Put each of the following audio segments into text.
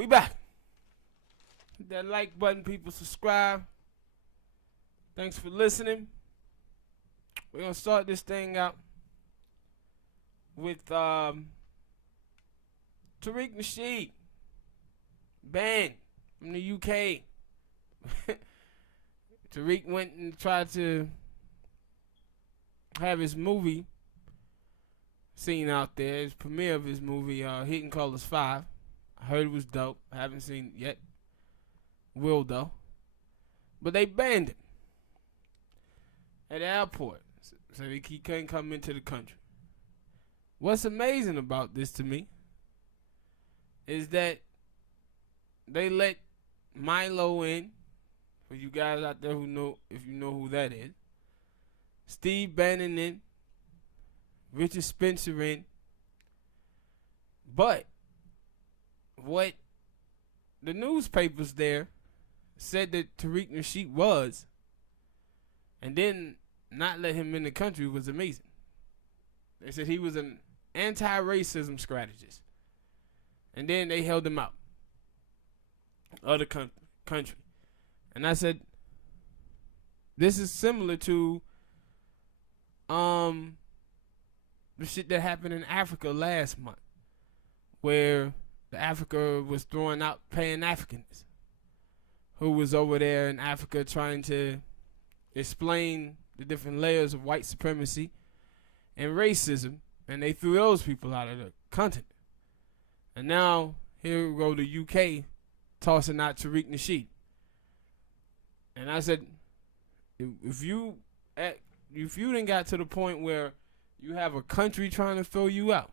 We back. Hit that like button, people. Subscribe. Thanks for listening. We're gonna start this thing out with Tariq Nasheed, banned from the UK. Tariq went and tried to have his movie seen out there, his premiere of his movie, Hidden Colors 5. I heard it was dope. I haven't seen it yet. Will though. But they banned him at the airport. So he couldn't come into the country. What's amazing about this to me is that they let Milo in. For you guys out there who know, if you know who that is. Steve Bannon in. Richard Spencer in. But what the newspapers there said that Tariq Nasheed was, and then not let him in the country was amazing. They said he was an anti-racism strategist. And then they held him out of the country. And I said, this is similar to the shit that happened in Africa last month, where the Africa was throwing out Pan-Africans who was over there in Africa trying to explain the different layers of white supremacy and racism, and they threw those people out of the continent. And now here we go to UK tossing out Tariq Nasheed. And I said, if you done got to the point where you have a country trying to throw you out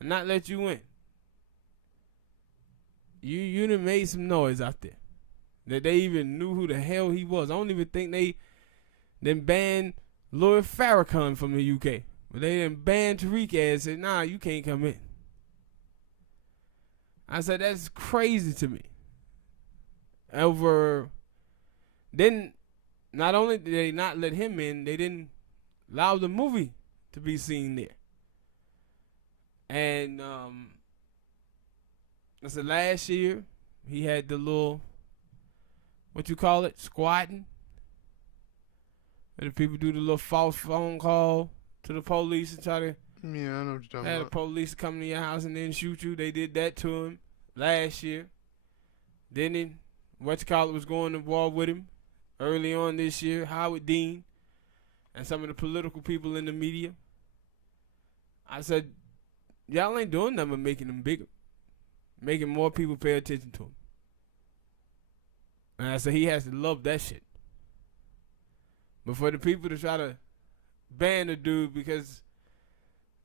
and not let you in, you done made some noise out there that they even knew who the hell he was. I don't even think they then banned Louis Farrakhan from the UK, but they done banned Tariq and said, nah, you can't come in. I said, that's crazy to me. Then not only did they not let him in, they didn't allow the movie to be seen there. And I said last year he had the little, what you call it, squatting, where the people do the little false phone call to the police and try to I know what you're talking about. have the police come to your house and then shoot you. They did that to him last year. Then was going to war with him early on this year. Howard Dean and some of the political people in the media. I said, y'all ain't doing nothing but making them bigger, making more people pay attention to him. And I said he has to love that shit. But for the people to try to ban the dude because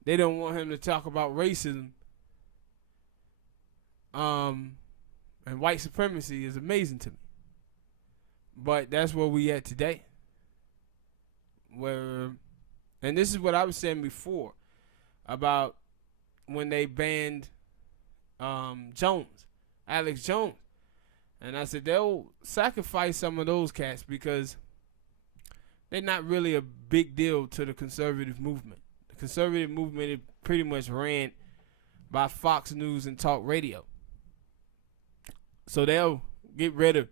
they don't want him to talk about racism and white supremacy is amazing to me. But that's where we at today. And this is what I was saying before about when they banned Alex Jones. And I said they'll sacrifice some of those cats because they're not really a big deal to the conservative movement. The conservative movement is pretty much ran by Fox News and talk radio. So they'll get rid of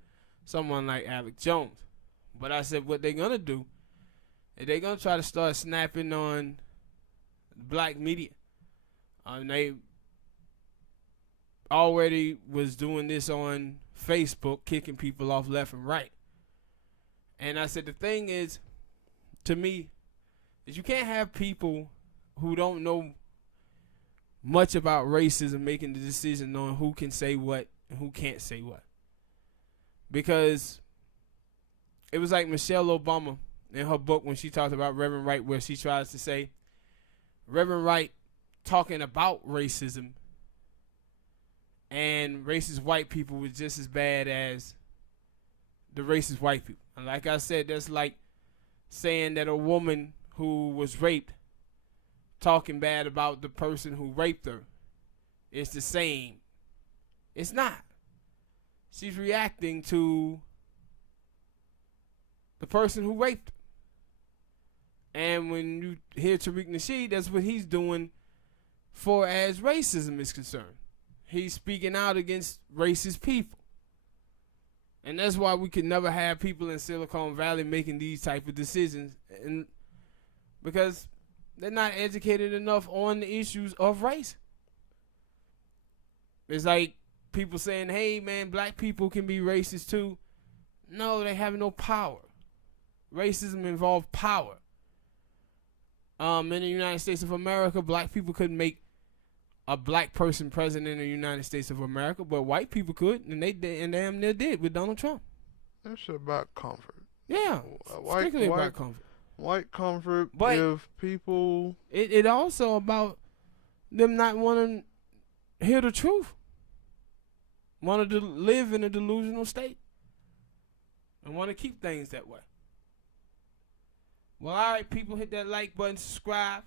someone like Alex Jones. But I said what they're going to do is they're going to try to start snapping on black media. They already was doing this on Facebook, kicking people off left and right. And I said the thing is, to me, is you can't have people who don't know much about racism making the decision on who can say what and who can't say what. Because it was like Michelle Obama in her book when she talked about Reverend Wright, where she tries to say Reverend Wright talking about racism and racist white people was just as bad as the racist white people. And like I said, that's like saying that a woman who was raped talking bad about the person who raped her is the same. It's not. She's reacting to the person who raped her. And when you hear Tariq Nasheed, that's what he's doing for as racism is concerned. he's speaking out against racist people. And that's why we could never have people in Silicon Valley making these type of decisions, and because they're not educated enough on the issues of race. It's like people saying, hey man, black people can be racist too. No, they have no power. Racism involves power. In the United States of America, black people couldn't make a black person president in the United States of America, but white people could, and they did, and damn near did with Donald Trump. It's about comfort. Yeah, strictly about comfort. White comfort But give people. It also about them not wanting to hear the truth, wanting to live in a delusional state, and want to keep things that way. Well, all right, people, hit that like button, subscribe.